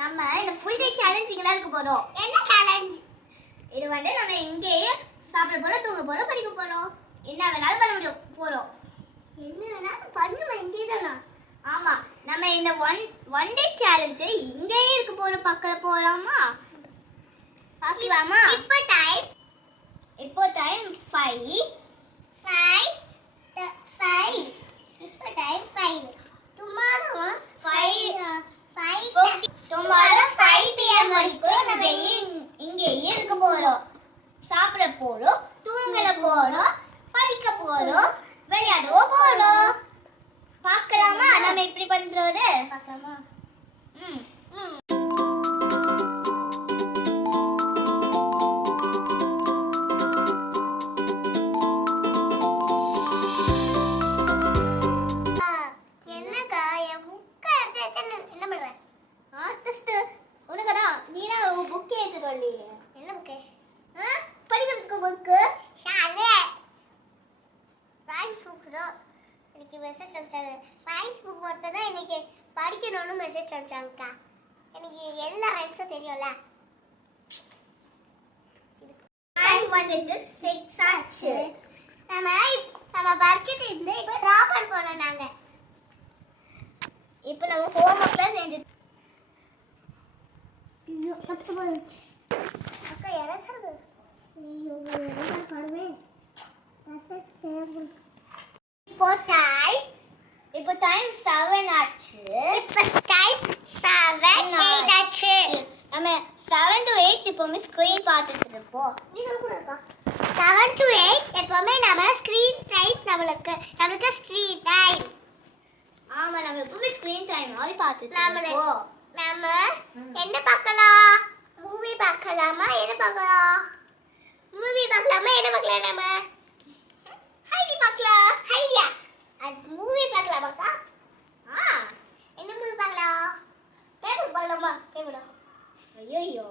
நம்ம இந்த full day challenge இங்க இருக்க போறோம். என்ன சேலஞ்ச்? இது வந்து நம்ம இங்கேயே சாப்பிட போறோம், தூங்க போறோம், படிக்க போறோம். என்ன வேணாலும் பண்ண முடியும் போறோம். என்ன வேணாலும் பண்ணுவேன் இங்கேயே. ஆமா, நம்ம இந்த ஒன் டே சேலஞ்ச் இங்கேயே இருக்க போறோம். பக்கத்துல போலாமா? பாக்கலாமா? இப்போ டைம் 5 இப்போ டைம் 5. டுமாரோ 5 PM வரைக்கும் நம்ம இங்கேயே இருக்க போறோம். சாப்பிட போறோம், தூங்கற போறோம், படிக்க போறோம், விளையாடவோ போறோம். பார்க்கலாமா நம்ம இப்படி பண்றது? பார்க்கலாமா? என்னக்கா என் புக்க எடுத்து என்ன பண்ற? ஆர்டிஸ்ட் உனக்கடா நீனா புக் எடுத்து வரலையே. என்ன புக்? படிக்கிறதுக்கு புக். ஷாலே சயின்ஸ் புக் தான். இன்னைக்கு மெசேஜ் அனுப்பிச்சாங்க. சயின்ஸ் புக் மட்டும் தான் இன்னைக்கு படிக்கணும்னு மெசேஜ் அனுப்பிச்சாங்கக்கா. எனக்கு எல்லா ரைட்ஸும் தெரியும்ல. டைம் வந்துட்டு 6 ஆச்சு. நம்ம படிச்சிட்டு இருந்து இப்போ டிராப் பண்ண போறோம் நாங்க. இப்போ நம்ம ஹோம்வொர்க்லாம் செஞ்சு ஐயோ கத்து போச்சு. அக்கா யாராச்சும் ஐயோ என்ன பண்ணுவே? இப்போ டைம் 7 ஆச்சு. இப்போ டைம் 7 8 ஆச்சு. நம்ம 7 to 8 எப்பவுமே ஸ்கிரீன் பார்த்துட்டு இருப்போம். நீ சொல்லுடா. 7 to 8 எப்பவுமே நம்ம ஸ்கிரீன் டைம் நமக்கு ஸ்கிரீன் டைம். ஆமா, நம்ம எப்பவுமே ஸ்கிரீன் டைம் ஆவி பார்த்துட்டு இருப்போம். நம்ம என்ன பார்க்கலாம்? மூவி பார்க்கலாமா? என்ன பார்க்கலாம்? மூவி பார்க்கலாமா? என்ன பார்க்கலாம்? நம்ம ஹைடி பார்க்கலாம். ஹைடியா அது மூவி பார்க்கலாமாக்கா? என்ன மூவி பார்க்கலாம்? கேபிள் பார்க்கலாமா? கேபிளா? ஐயோ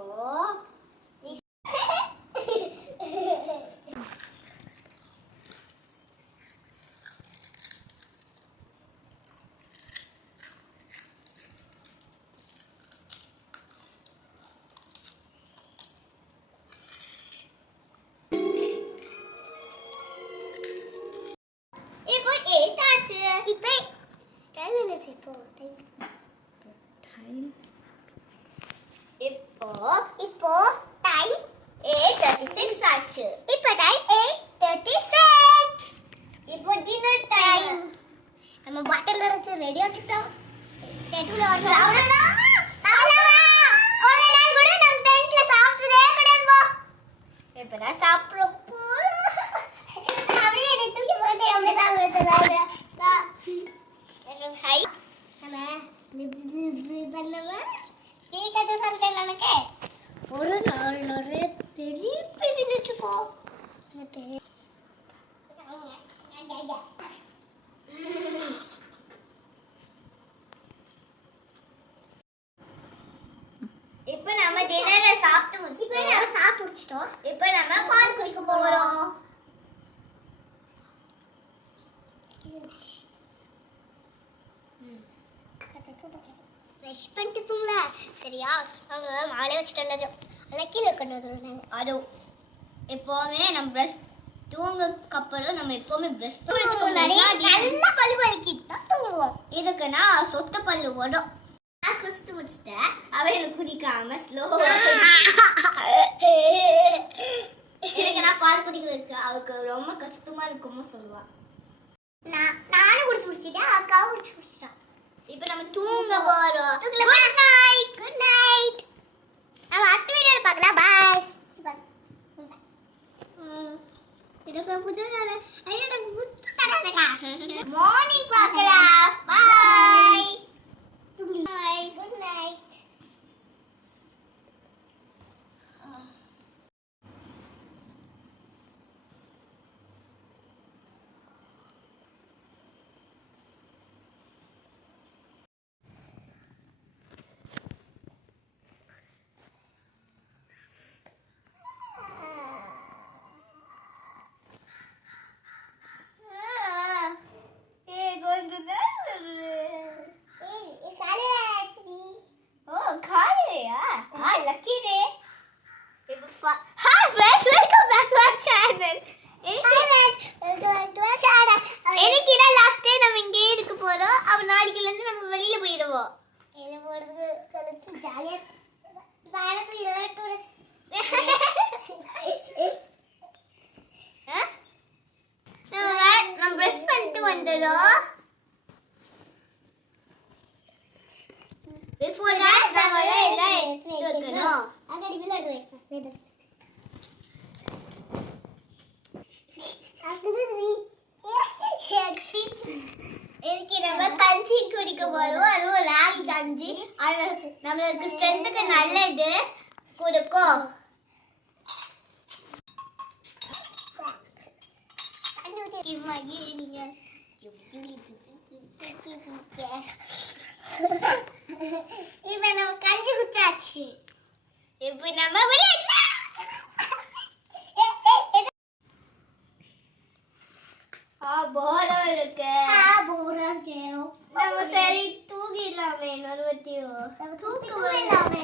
இப்போ டைம் 8:36 ஆச்சு. இப்போ டைம் 8:36. இப்போ டின்னர் டைம். நம்ம பாட்டில் எடுத்து ரெடி ஆச்சுட்டோம். டேபிள்ல வந்து சாப்பிடலாம். ஒரு நாள் கூட நம்ம டென்ட்ல சாப்பிட்டதே கிடையாது. இப்போ நான் சாப்பிட போறோம். அப்படியே எடுத்து போட்டு அப்படியே சாப்பிடுறாங்க. ஹை நம்ம லிப் பண்ணவா நீ கதை சொல்றேன். எனக்கு ஒரு நாள் நிறைய பெரிய பிடிச்சுக்கோ. இப்போ நம்ம டின்னரை சாப்பிட்டு முடிச்சிட்டோம். இப்போ நம்ம பால் குடிக்க போறோம். ப்ரஷ் பண்ணிட்டு தூங்கல சரியா? அவங்க மாலை வச்சுட்டல அதில் கீழே கொண்டு அது எப்போவுமே நம்ம ப்ரஷ் தூங்குக்கு அப்புறம் நம்ம எப்போவுமே ப்ரஷ் நல்லா பல்லு வலிக்கிட்டு தான் தூங்குவோம். இதுக்கு நான் சொத்த பல்லு வரும். நான் குடிச்சு முடிச்சிட்டேன். அவள் எனக்கு குடிக்காம ஸ்லோவா எனக்கு நான் பால் குடிக்கிறதுக்கு அவளுக்கு ரொம்ப கஷ்டமா இருக்குமோ சொல்லுவா. நானும் குடிச்சு முடிச்சிட்டேன். அக்காவும் குடிச்சு முடிச்சிட்டான். இப்போ நம்ம தூங்க போறோம். Good night. Good night. நம்ம அடுத்த வீடியோல பார்க்கலாம். பை. இதுக்கு புது நாள் ஐயோ புது தரதா மார்னிங் பார்க்கலாம். பை. Good night. வந்துரும். Before that நம்ம எல்லாம் எடுத்து வைக்கணும். அங்கடி விளையாடு வை. இன்னைக்கு நம்ம கஞ்சி குடிக்க போறோம். அதுவும் ராகி கஞ்சி. அது நம்மளுக்கு ஸ்ட்ரென்த்துக்கு நல்லது கொடுக்கும். இப்ப நம்ம கஞ்சி குடிச்சாச்சு. இப்ப நம்ம விளையாடலாம். போரா இருக்கு. போரா கேரும். நம்ம சரி தூங்கிடலாமே இன்னொரு வட்டியும். தூங்கலாமே.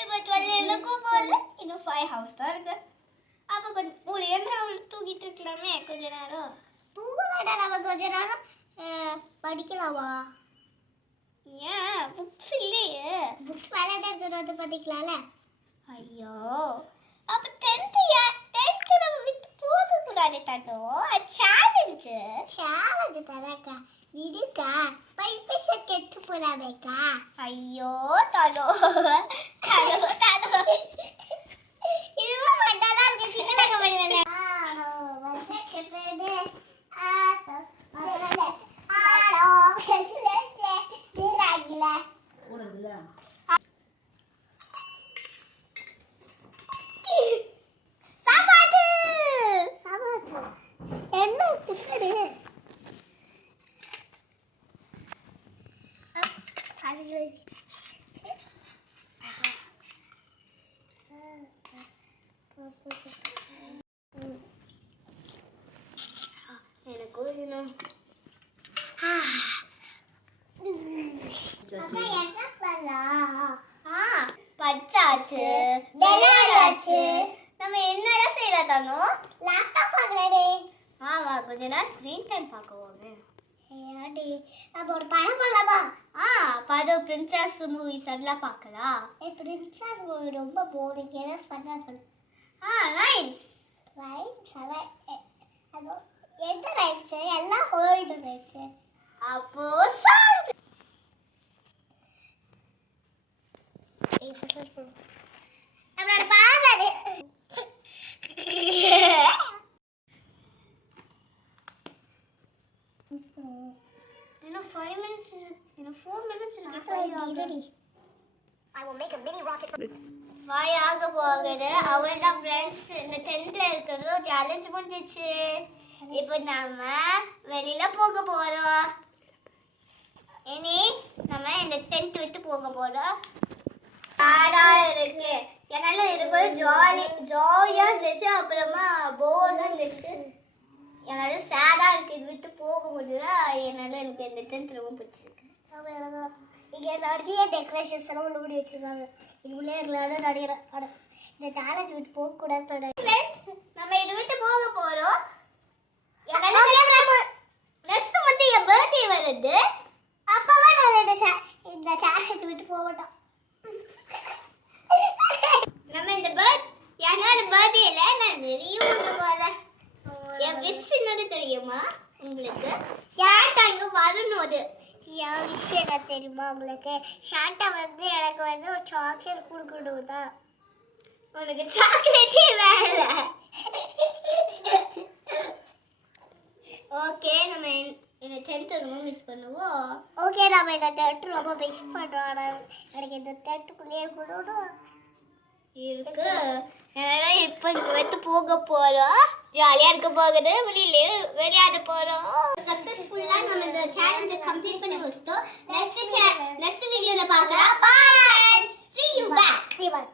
இப்போ 12 இருக்கும் போல இன்னும் 5 ஹவுஸ் தான் இருக்கு. அப்ப கொஞ்சம் ஒரு நேரம் தூங்கிட்டு இருக்கலாமே கொஞ்ச நேரம். தூங்க வேண்டாம், நம்ம கொஞ்ச நேரம் படிக்கலாமா? ஏன் புக்ஸ் இல்லையே. புக்ஸ் மேலே தான் சொல்றது படிக்கலாம்ல. ஐயோ அப்ப 10th நம்ம விட்டு போக கூடாது தாத்தோ. சேலஞ்ச் தரக்கா விடுக்கா. 5% கெட்டு போலாமேக்கா. ஐயோ தாத்தோ இதுவும் மட்டாதான் இருக்கு. சிக்கலாக பண்ணுவேன். எனக்கு பச்சாச்சு விளையாடாச்சு. நம்ம என்னெல்லாம் செய்யலாம் தானோ? லேப்டாப் பார்க்கலாடே. ஆமா கொஞ்ச நேரம் ஸ்கிரீன் டைம் பார்க்கவோமே. நம்ம ஒரு படம் பண்ணலாமா? படம் பிரின்சஸ் மூவிஸ் அதெல்லாம் பார்க்கலாம். பிரின்சஸ் மூவி ரொம்ப போரிங். ஏதாவது பண்ணா சொல்லு. ரைம்ஸ் அது எந்த ரைம்ஸ்? எல்லாம் ஹோல்டு ரைம்ஸ். அப்போ சாங் நம்மளோட பாதாடு இன்னும் 5 minutes, இன்னும் 4 minutes இருக்கு. I will make a mini rocket. வாய் ஆக போகுது. அவள்தான் ஃப்ரெண்ட்ஸ். இந்த 10th இருக்கிற சேலஞ்ச் முடிஞ்சிச்சு. இப்போ நாம வெளியில போக போறோம். இனி நம்ம இந்த 10th விட்டு போக போறோம். ஆடா இருக்கு. என்னால இது ஜாலியா இருந்துச்சு. அப்புறமா போர்டா இருந்துச்சு. என்னால சேடா இருக்கு. இது விட்டு போக முடியல. என்னால எனக்கு இந்த 10th ரொம்ப பிடிச்சிருக்கு. இங்கே நிறைய டெக்கரேஷன்ஸ் எல்லாம் முன்னாடி வச்சிருக்காங்க. இதுக்குள்ளே எல்லாரும் நிறைய இந்த சேலஞ்ச் விட்டு போக கூடாது. ஃப்ரெண்ட்ஸ் நம்ம இது விட்டு போக போறோம். நெக்ஸ்ட் வந்து என் பர்த்டே வருது. அப்பதான் நான் இந்த சேலஞ்ச் விட்டு போக மாட்டோம். நம்ம இந்த என்னோட பர்த்டேல நான் நிறைய ஒன்று போல. என் விஷ் என்னது தெரியுமா உங்களுக்கு? சாண்டா இங்க வரணும். அது என் விஷ் என்ன தெரியுமா உங்களுக்கு? சாண்டா வந்து எனக்கு வந்து ஒரு சாக்லேட் கொடுக்கணும் தான். உனக்கு சாக்லேட்டே வேற. ஓகே நம்ம இந்த 10th ரொம்ப மிஸ் பண்ணுவோம். ஓகே நம்ம இந்த 10th ரொம்ப மிஸ் பண்றோம். எனக்கு இந்த 10th இருக்கணும் இருக்கு. அதனால இப்போ இங்க வந்து போக போறோம். ஜாலியா இருக்க போகுது. வெளியில விளையாட போறோம். சக்சஸ்ஃபுல்லா நம்ம இந்த சேலஞ்சை கம்ப்ளீட் பண்ணி முடிச்சிட்டோம். நெக்ஸ்ட் வீடியோல பார்க்கலாம். பை. See you back.